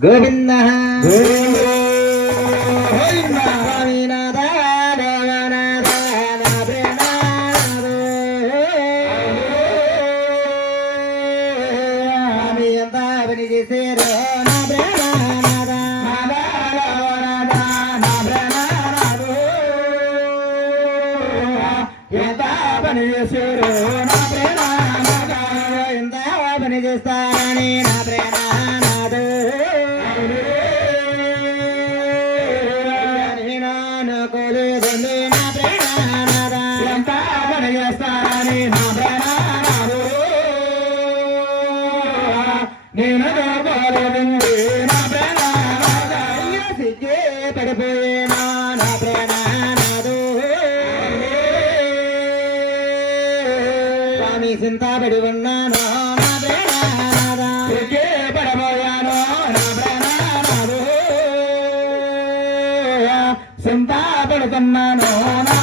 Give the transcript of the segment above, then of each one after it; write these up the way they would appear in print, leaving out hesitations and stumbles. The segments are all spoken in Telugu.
గోవింద చేస్తారని నా ప్రేమానాదు కోలేదండి నా ప్రేమానాద ఎంత పని చేస్తారని నా ప్రేమానాదు నేను కోలేదండి నా ప్రేమానాద సిగ్గే పడిపోయినా నా ప్రేమానాదు స్వామి చింతపడి ఉన్నాను చింతపడుతున్నాను నా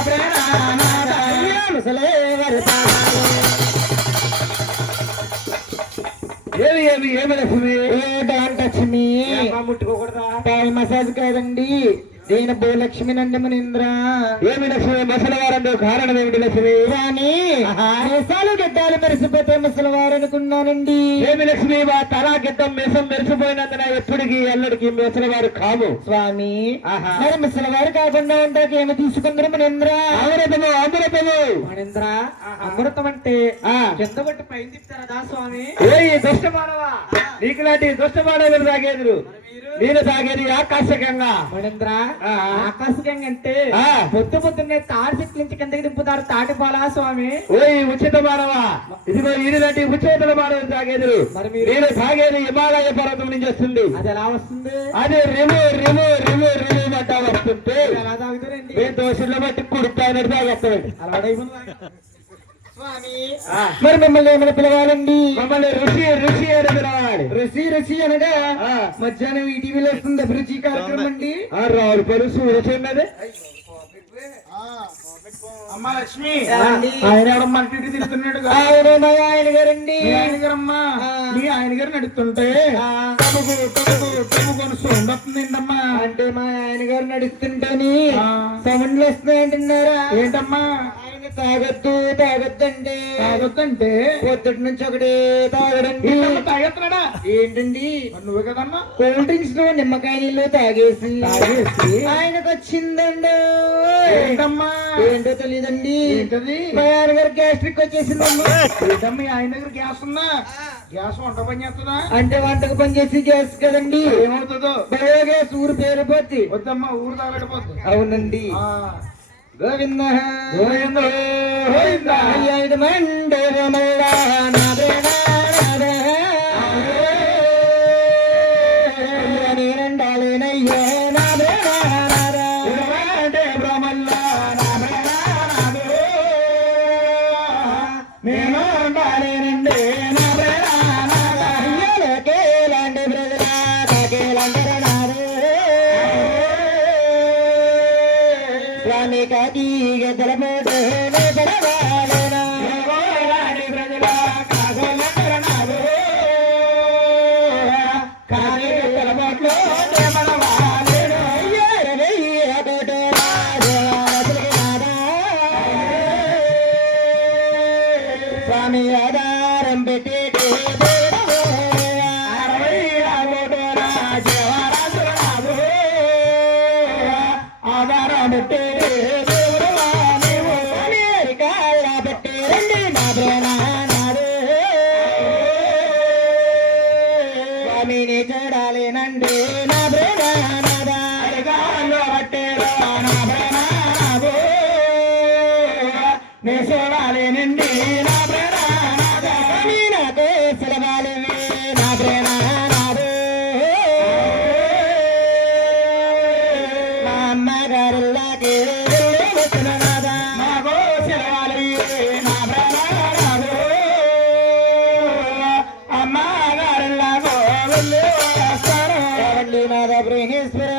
ఏమి లక్ష్మి లక్ష్మి ముట్టుకోకూడదా టైం మసాజ్ కాదండి నేను భూలక్ష్మినండి మునీంద్ర ఏమి లక్ష్మి ముసలివారంటే కారణం ఏమిటి లక్ష్మి కానీ మీసాలు గడ్డాలు మెరిసిపోతే ముసలివారు అనుకున్నానండి ఏమి లక్ష్మి తలా గిద్దం మీసం మెరిసిపోయినందున ఎప్పటికి ఎల్లడికి ముసలివారు కాము స్వామి మరి ముసలివారు కాకుండా ఉంటాక ఏమి తీసుకుందరు మునీంద్ర అమృతము అమృతము మునీంద్ర అమృతం అంటే కింద కొట్టి పైన తిప్పుతారా స్వామి ఏ దుష్ట మానవా నీకు లాంటి దుష్ట మానవులు తాగేదురు నేను తాగేది ఆకాశకంగా మునీంద్ర ఆకాశకంగా అంటే పొద్దు పొద్దున్నే తాడి చెట్ల నుంచి కిందకి దింపుతారు తాటిపాలా స్వామి ఓయ్ ఉచిత మానవా ఇదిగో ఈయనలాంటి ఉచిత మానవులు తాగేదురు మరి నేను తాగేది హిమాలయ పర్వతం నుంచి వస్తుంది అది ఎలా వస్తుంది అదే రిమో రిమో రిమో రిమో బట్ట వస్తుంటే ఎలా తాగుతారండి ఏ దోషుల్లో బట్టి కుడుతానని తాగేస్తాడు అలా మరి మిమ్మల్ని ఏమైనా పిలవాలండి మమ్మల్ని ఋషి ఋషి అని పిలవాలి ఋషి ఋషి అనగా మధ్యాహ్నం ఈ టీవీలో వస్తుంది అభిరుచి కార్యక్రమం అండి రావులు పరుసు రుచి ఉన్నది అమ్మా లక్ష్మి ఆయన ఎవరమ్మా ఇంటికి తిరుగుతున్నాడు ఆయన గారండి ఆయన గారమ్మా ఆయన గారు నడుస్తుంటే సౌండ్ వస్తుందండమ్మా అంటే మా ఆయన గారు నడుస్తుంటేని సౌండ్లు వస్తున్నాయంటున్నారా ఏంటమ్మా తాగొద్దు తాగొద్దండి తాగొద్దంటే పొద్దుటి నుంచి ఒకటి తాగడండి తాగెత్తడా ఏంటండి నువ్వే కదమ్మా కూల్ డ్రింక్స్ లో నిమ్మకాయ నీళ్ళు తాగేసి ఆయనకు వచ్చిందండి ఏంటమ్మా ఏంటో తెలియదండి ఏంటది మా ఆయన గారు గ్యాస్ట్రిక్ వచ్చేసిందమ్మా ఏంటమ్మా ఆయన దగ్గర గ్యాస్ ఉందా గ్యాస్ వంట పని చేస్తుందా అంటే వంటకు పని చేసి గ్యాస్ కదండి ఏమవుతుందో బయోగ్యాస్ ఊరు పేరుపోద్ది వద్దమ్మా ఊరు తాగడిపోద్ది అవునండి గోవింద గోవింద గోవింద అయ్యైదు మండే రమల్లా నాదే నాదే నేనండాలేనయ్యే నాదే నాదే మండే రమల్లా నాదే నాదే నేనండాలేనండే నాదే నాదే అయ్యలకే లాంటి బ్రదరా కాకే లాంటి కాకీగ తలపోతే పడవాలేనా ప్రజల కాగోనాడు కానీ తలపోట్లో పడవాలేను స్వామి ఆధారం పెట్టి ఆధారం పెట్టి చూడాలేనండి నా బ్రేనాలో పట్టేరా నా బ్రేనాదు నే చూడాలేనండి నా బ్రేనాద నాకు సెలవాలేవి నా బ్రేనాదు మా అమ్మగారులాగే వచ్చినదా మాకు సెలవాలి నా బ్రేనాదు అమ్మగారులాగో బ్రహ్మేశ్వర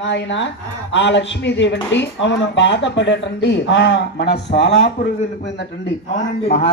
నాయన ఆ లక్ష్మీదేవి అండి అవును బాధపడేటండి మన సోలాపురం వెళ్ళిపోయిందటండి అవునండి మహా